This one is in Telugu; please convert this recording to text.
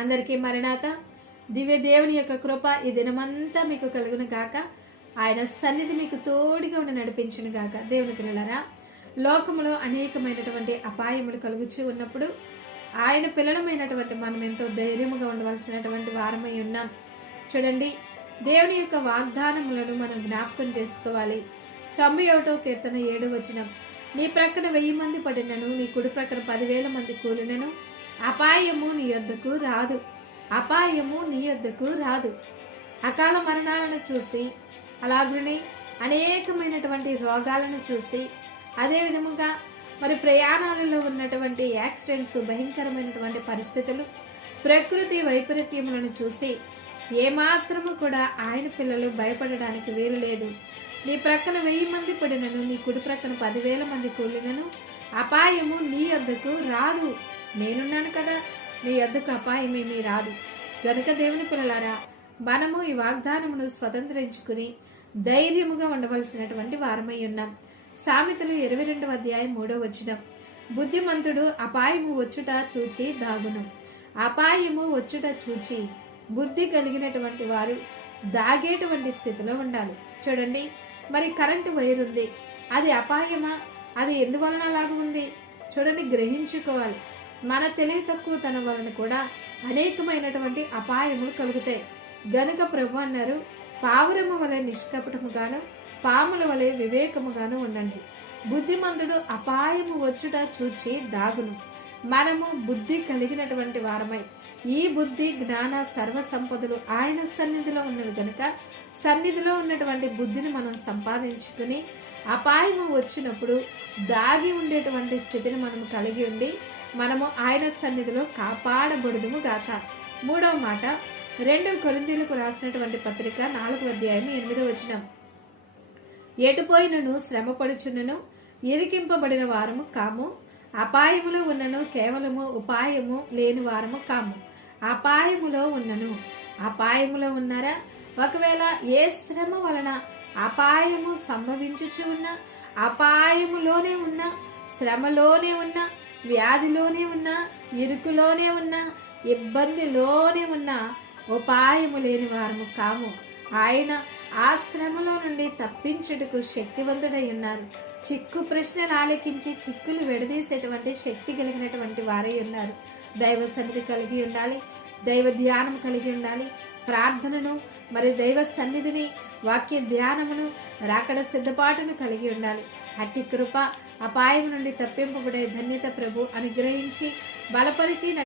అందరికీ మరణాత. దివ్య దేవుని యొక్క కృప ఈ దినమంతా మీకు కలుగును గాక. ఆయన సన్నిధి మీకు తోడుగా ఉండి నడిపించును గాక. దేవుని పిల్లలరా లోకములో అనేకమైనటువంటి అపాయములు కలుగుచూ ఉన్నప్పుడు ఆయన పిల్లలమైనటువంటి మనం ఎంతో ధైర్యముగా ఉండవలసినటువంటి వారమై ఉన్నాం. చూడండి దేవుని యొక్క వాగ్దానములను మనం జ్ఞాపకం చేసుకోవాలి. తొంభై ఒకటో కీర్తన ఏడు వచనం. నీ ప్రక్కన వెయ్యి మంది పడినను నీ కుడి ప్రక్కన పదివేల మంది కూలినను అపాయము నీ యొద్దకు రాదు. అపాయము నీ యొద్దకు రాదు. అకాల మరణాలను చూసి అలాగనే అనేకమైనటువంటి రోగాలను చూసి అదే విధముగా మరి ప్రయాణాలలో ఉన్నటువంటి యాక్సిడెంట్స్ భయంకరమైనటువంటి పరిస్థితులు ప్రకృతి వైపరీత్యములను చూసి ఏమాత్రము కూడా ఆయన పిల్లలు భయపడడానికి వీలు లేదు. నీ ప్రక్కన వెయ్యి మంది పడినను నీ కుడి ప్రక్కన పదివేల మంది కూలినను అపాయము నీ వద్దకు రాదు. నేనున్నాను కదా? నీ వద్దకు అపాయమేమీ రాదు. గనుక దేవుని పిల్లలారా మనము ఈ వాగ్దానమును స్వతంత్రించుకుని ధైర్యముగా ఉండవలసినటువంటి వారమై ఉన్నాం. సామెతలు ఇరవై రెండవ అధ్యాయం మూడో వచ్చిన బుద్ధిమంతుడు అపాయము వచ్చుట చూచి దాగును. అపాయము వచ్చుట చూచి బుద్ధి కలిగినటువంటి వారు దాగేటువంటి స్థితిలో ఉండాలి. చూడండి మరి కరెంటు వైర్ ఉంది. అది అపాయమా? అది ఎందువలన అలాగ ఉంది చూడండి గ్రహించుకోవాలి. మన తెలివి తక్కువతనం వలన కూడా అనేకమైనటువంటి అపాయములు కలుగుతాయి. గనుక ప్రభు అన్నారు పావురము వలె నిష్కపటముగాను పాముల వలె వివేకముగాను ఉండండి. బుద్ధిమంతుడు అపాయము వచ్చుట చూచి దాగును. మనము బుద్ధి కలిగినటువంటి వారమై. ఈ బుద్ధి జ్ఞాన సర్వ సంపదలు ఆయన సన్నిధిలో ఉన్నవి కనుక సన్నిధిలో ఉన్నటువంటి బుద్ధిని మనం సంపాదించుకుని అపాయము వచ్చినప్పుడు దాగి ఉండేటువంటి స్థితిని మనం కలిగి ఉండి మనము ఆయన సన్నిధిలో కాపాడబడదుము గాక. మూడవ మాట రెండవ కొరిందీలకు రాసినటువంటి పత్రిక నాలుగు అధ్యాయం ఎనిమిదవ వచనం. ఎటుపోయినను శ్రమపడుచున్నను ఇరికింపబడిన వారము కాము. అపాయములో ఉన్నను కేవలము ఉపాయము లేని వారము కాము. అపాయములో ఉన్నను. అపాయములో ఉన్నారా? ఒకవేళ ఏ శ్రమ వలన అపాయము సంభవించుచు ఉన్న అపాయములోనే ఉన్న శ్రమలోనే ఉన్న వ్యాధిలోనే ఉన్న ఇరుకులోనే ఉన్న ఇబ్బందిలోనే ఉన్న ఉపాయము లేని వారము కాము. ఆయన ఆ శ్రమలో నుండి తప్పించుటకు శక్తివంతుడై ఉన్నారు. చిక్కు ప్రశ్నలు ఆలకించి చిక్కులు విడదీసేటువంటి శక్తి కలిగినటువంటి వారై ఉన్నారు. దైవ సన్నిధి కలిగి ఉండాలి దైవ ధ్యానం కలిగి ఉండాలి. ప్రార్థనను మరి దైవ సన్నిధిని వాక్య ధ్యానమును రాకడ సిద్ధపాటును కలిగి ఉండాలి. అట్టి కృప అపాయం నుండి తప్పింపబడే ధన్యత ప్రభు అనుగ్రహించి బలపరిచి